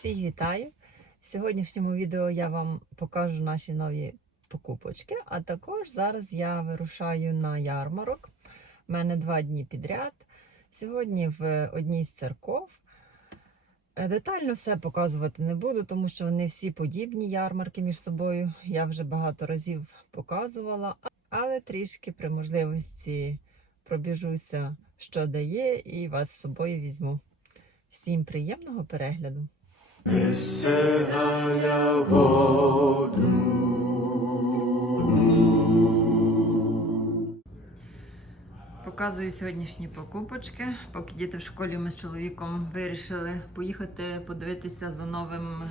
Всіх вітаю! В сьогоднішньому відео я вам покажу наші нові покупочки, а також зараз я вирушаю на ярмарок. У мене два дні підряд. Сьогодні в одній з церков. Е, Детально все показувати не буду, тому що вони всі подібні ярмарки між собою. Я вже багато разів показувала, але трішки при можливості пробіжуся, що дає, і вас з собою візьму. Всім приємного перегляду! Показую сьогоднішні покупочки. Поки діти в школі ми з чоловіком вирішили поїхати подивитися за новим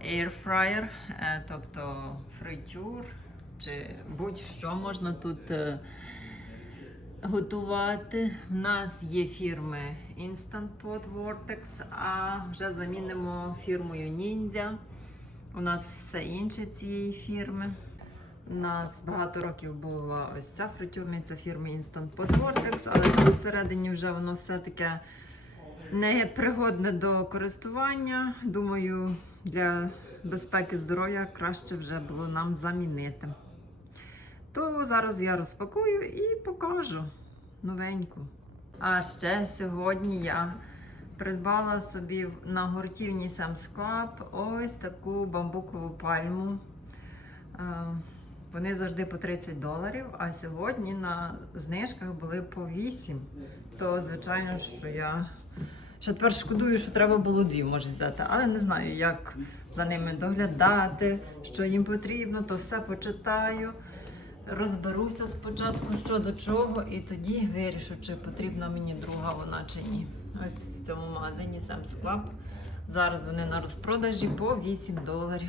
Air Fryer, е, тобто фритюр чи будь-що можна тут е, готувати. В нас є фірми Instant Pot Vortex, а вже замінимо фірмою Ninja. У нас все інше цієї фірми. У нас багато років була ось ця фритюрниця фірми Instant Pot Vortex, але там всередині вже воно все таке непригодне до користування. Думаю, для безпеки здоров'я краще вже було нам замінити. То зараз я розпакую і покажу новеньку. А ще сьогодні я придбала собі на гуртівні Sam's Club ось таку бамбукову пальму. Вони завжди по 30 доларів, а сьогодні на знижках були по 8. То, звичайно, що я ще тепер шкодую, що треба було дві може взяти, але не знаю, як за ними доглядати, що їм потрібно, то все почитаю. Розберуся спочатку, що до чого, і тоді вирішу, чи потрібна мені друга вона чи ні. Ось в цьому магазині Sam's Club. Зараз вони на розпродажі по 8 доларів.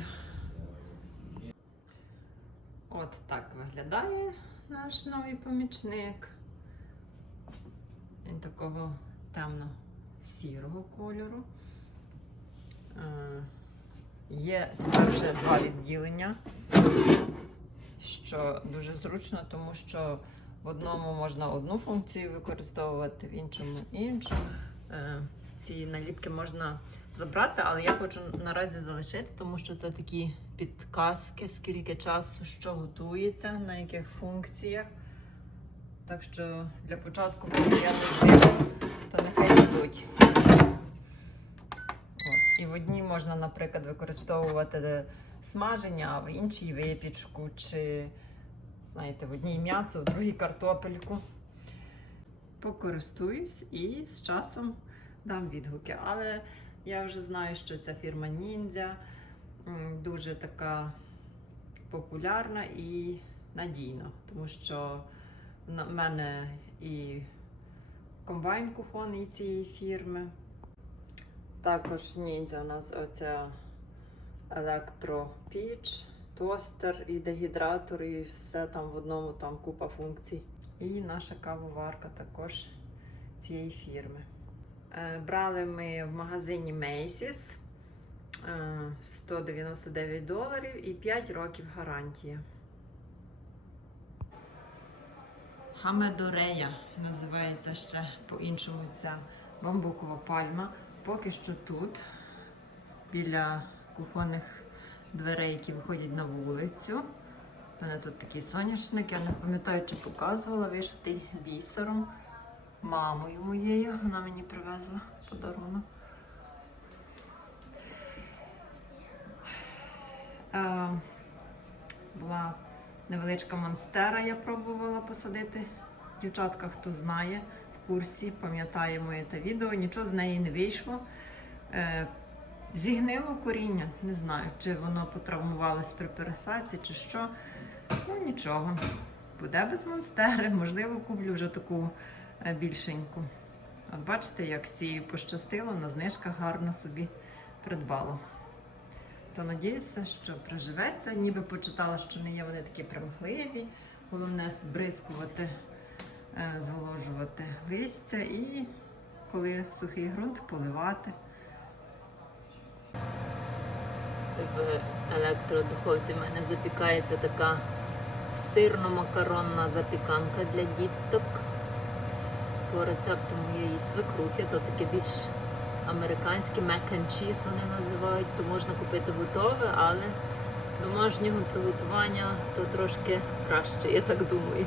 От так виглядає наш новий помічник. Він такого темно-сірого кольору. Е, Є тепер вже два відділення, що дуже зручно, тому що в одному можна одну функцію використовувати, в іншому іншу. Е, Ці наліпки можна забрати, але я хочу наразі залишити, тому що це такі підказки, скільки часу що готується, на яких функціях. Так що для початку, я не то нехай йдуть. І в одній можна, наприклад, використовувати смаження, в іншій випічку, чи, знаєте, в одній м'ясо, в другій картопельку. Покористуюсь і з часом дам відгуки. Але я вже знаю, що ця фірма Ніндзя дуже така популярна і надійна, тому що в мене і комбайн кухонний цієї фірми. Також ніндзя у нас оця електропіч, тостер і дегідратор, і все там в одному там купа функцій. І наша кавоварка також цієї фірми. Е, Брали ми в магазині Macy's е, 199 доларів і 5 років гарантія. Хамедорея називається ще по-іншому ця бамбукова пальма. Поки що тут, біля кухонних дверей, які виходять на вулицю. У мене тут такий соняшник, я не пам'ятаю, чи показувала, вишитий бісером мамою моєю. Вона мені привезла подарунок. Е, була невеличка монстера, я пробувала посадити. Дівчатка, хто знає, в курсі, пам'ятає моє те відео, нічого з неї не вийшло. Зігнило коріння, не знаю, чи воно потравмувалось при пересадці, чи що. Ну нічого. Буде без монстери, можливо, куплю вже таку е, більшеньку. От бачите, як з пощастило, на знижках гарно собі придбало. То надіюся, що приживеться. Ніби почитала, що не є вони такі примхливі. Головне збризкувати, е, зволожувати листя і коли сухий ґрунт поливати. В електродуховці в мене запікається така сирно-макаронна запіканка для діток. По рецепту моєї свекрухи, то таке більш американське cheese вони називають, то можна купити готове, але домашнього приготування то трошки краще, я так думаю.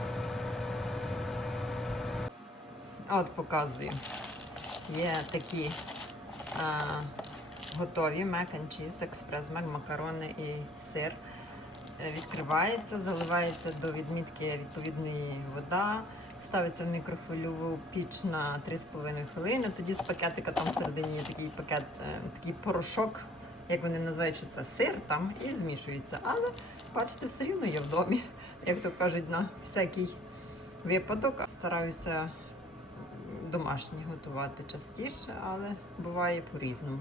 От показую. Є такі а, готові mac and cheese, експрес мак, макарони і сир. Е, Відкривається, заливається до відмітки відповідної вода, ставиться в мікрохвильову піч на 3,5 хвилини. Тоді з пакетика там всередині є такий пакет, е, такий порошок, як вони називають, що це сир там, і змішується. Але бачите, все рівно є в домі, як то кажуть, на всякий випадок. Стараюся домашні готувати частіше, але буває по-різному.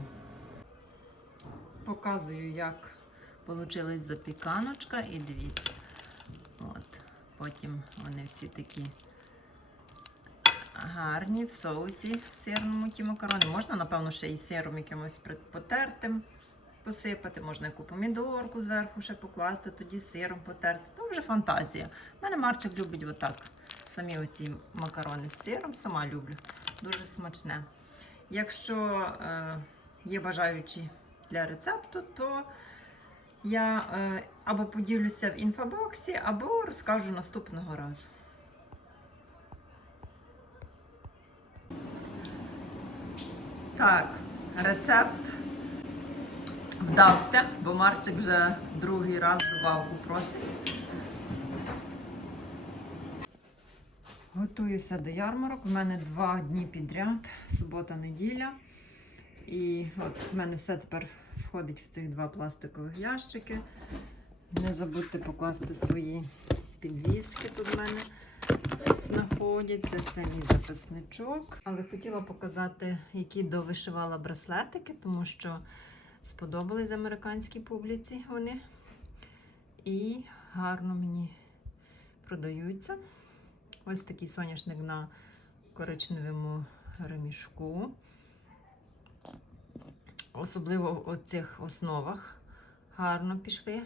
Показую, як Получилась запіканочка і дивіться. От. Потім вони всі такі гарні в соусі сирному ті макарони. Можна, напевно, ще і сиром якимось потертим посипати, можна яку помідорку зверху ще покласти, тоді сиром потерти. То вже фантазія. У мене Марчик любить отак. Самі оці макарони з сиром, сама люблю. Дуже смачне. Якщо е, є бажаючі для рецепту, то я е, або поділюся в інфобоксі, або розкажу наступного разу. Так, рецепт вдався, бо Марчик вже другий раз добавку просить. Готуюся до ярмарок. У мене два дні підряд, субота-неділя. І от в мене все тепер входить в цих два пластикових ящики. Не забудьте покласти свої підвіски тут в мене знаходяться. Це мій записничок. Але хотіла показати, які довишивала браслетики, тому що сподобались американській публіці вони. І гарно мені продаються. Ось такий соняшник на коричневому ремішку. Особливо в цих основах гарно пішли.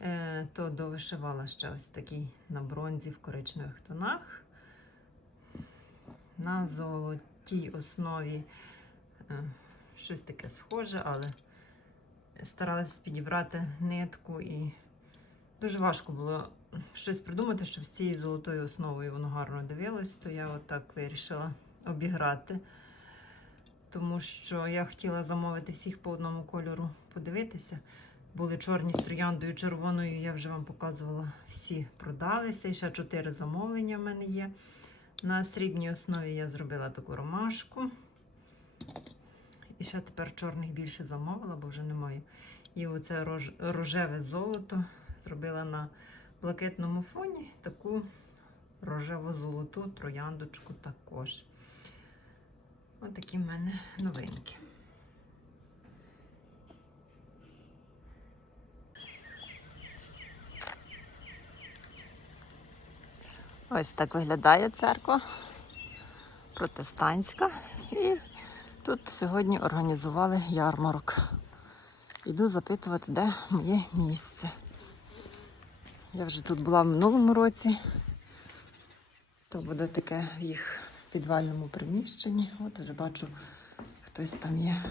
Е, то довишивала ще ось такий на бронзі в коричневих тонах. На золотій основі е, щось таке схоже, але старалася підібрати нитку і дуже важко було щось придумати, щоб з цією золотою основою воно гарно дивилось, то я отак вирішила обіграти. Тому що я хотіла замовити всіх по одному кольору подивитися. Були чорні з трояндою червоною, я вже вам показувала, всі продалися. І ще чотири замовлення в мене є. На срібній основі я зробила таку ромашку. І ще тепер чорних більше замовила, бо вже немає. І оце рож... рожеве золото зробила на блакитному фоні таку рожево-золоту трояндочку також. Ось такі в мене новинки. Ось так виглядає церква протестантська. І тут сьогодні організували ярмарок. Іду запитувати, де моє місце. Я вже тут була в минулому році. То буде таке їх підвальному приміщенні. От вже бачу, хтось там є.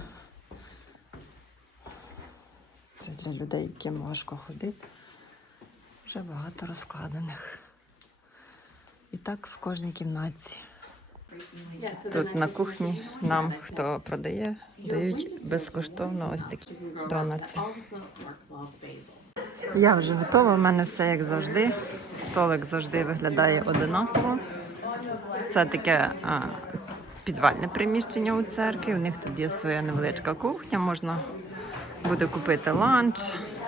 Це для людей, яким важко ходити. Вже багато розкладених. І так в кожній кімнаті. Тут на кухні нам, хто продає, дають безкоштовно ось такі донати. Я вже готова, в мене все як завжди. Столик завжди виглядає одинаково. Це таке а, підвальне приміщення у церкві. У них тут є своя невеличка кухня. Можна буде купити ланч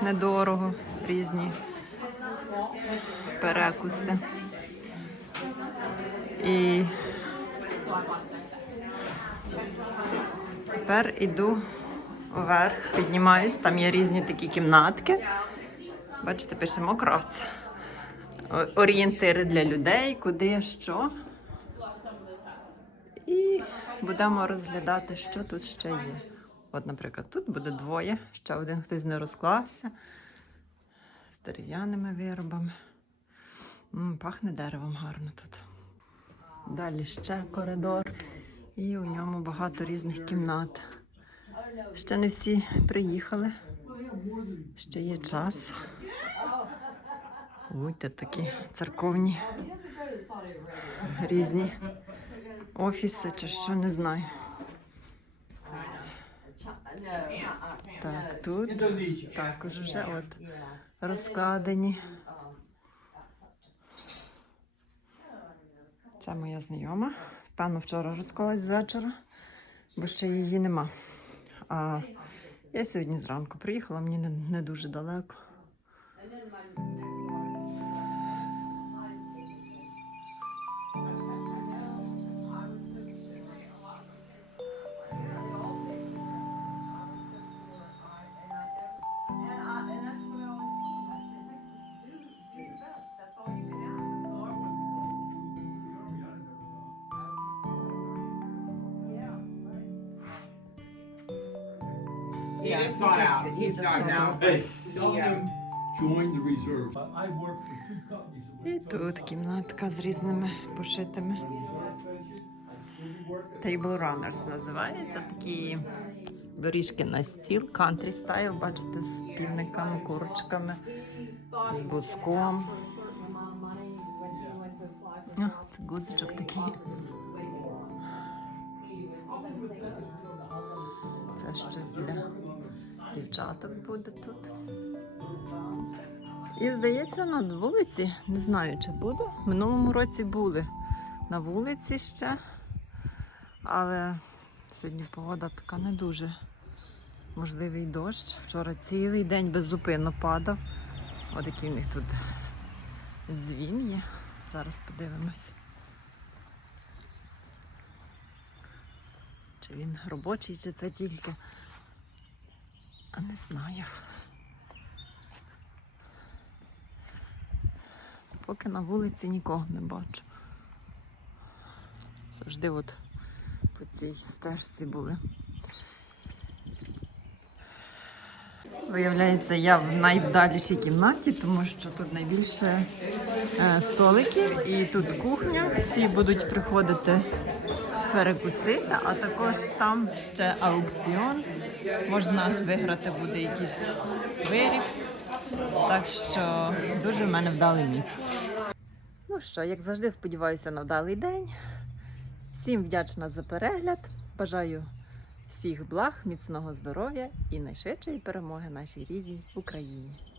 недорого, різні перекуси. І тепер іду вверх, піднімаюсь, там є різні такі кімнатки. Бачите, пишемо кравці. Орієнтири для людей, куди, що. І будемо розглядати, що тут ще є. От, наприклад, тут буде двоє, ще один хтось не розклався з дерев'яними виробами. М, пахне деревом гарно тут. Далі ще коридор. І у ньому багато різних кімнат. Ще не всі приїхали. Ще є час. Тут такі церковні різні офіси чи що, не знаю. Так, тут також вже от розкладені. Це моя знайома. Певно, вчора розклалась з вечора, бо ще її нема. А я сьогодні зранку приїхала, мені не, не дуже далеко. He just got out. He's gone now. Hey, tell Yeah. them join the reserve. I work for two companies. І тут кімнатка з різними пошитими. Table Runners називається. Такі доріжки на стіл, country style, бачите, з півниками, курочками, з буском. О, це гудзичок такий. Це щось для дівчаток буде тут. І здається, на вулиці, не знаю, чи буде. Минулому році були на вулиці ще, але сьогодні погода така не дуже. Можливий дощ. Вчора цілий день беззупинно падав. От який в них тут дзвін є. Зараз подивимось. Чи він робочий, чи це тільки. А не знаю. Поки на вулиці нікого не бачу. Завжди от по цій стежці були. Виявляється, я в найвдалішій кімнаті, тому що тут найбільше е, столиків і тут кухня. Всі будуть приходити перекусити, а також там ще аукціон. Можна виграти буде якийсь виріб. Так що дуже в мене вдалий місць. Ну що, як завжди, сподіваюся на вдалий день. Всім вдячна за перегляд. Бажаю всіх благ, міцного здоров'я і найшвидшої перемоги нашій рідній Україні.